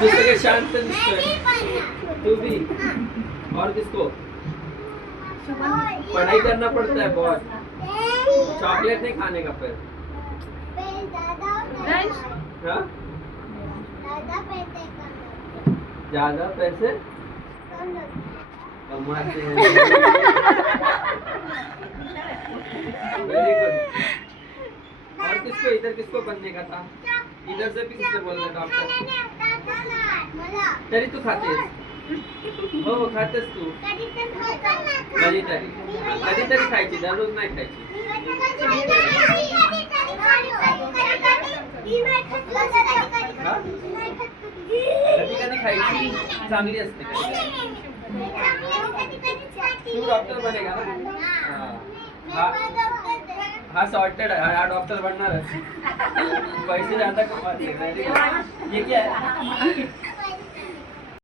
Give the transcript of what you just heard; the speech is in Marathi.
तू सगळे शांत दिसतोय. तू भी. और किसको? पढ़ाई करना पड़ता है बहुत. चॉकलेट नहीं खाने का फिर. हाँ? ज्यादा पैसे कमाते हैं. Very good. और किसको इधर किसको बनने का था? इधर से भी किसने बोलना डॉक्टर? तरी तू खातेस. हो खातेस तू. कधीतरी खायची, दररोज नाही खायची. हा? कधी कधी खायची चांगली असते. तू डॉक्टर बनेगा ना. हा हा सॉर्टेड है. हा डॉक्टर बनणार है. पैसे ज्यादा कमाते हैं. ये क्या है?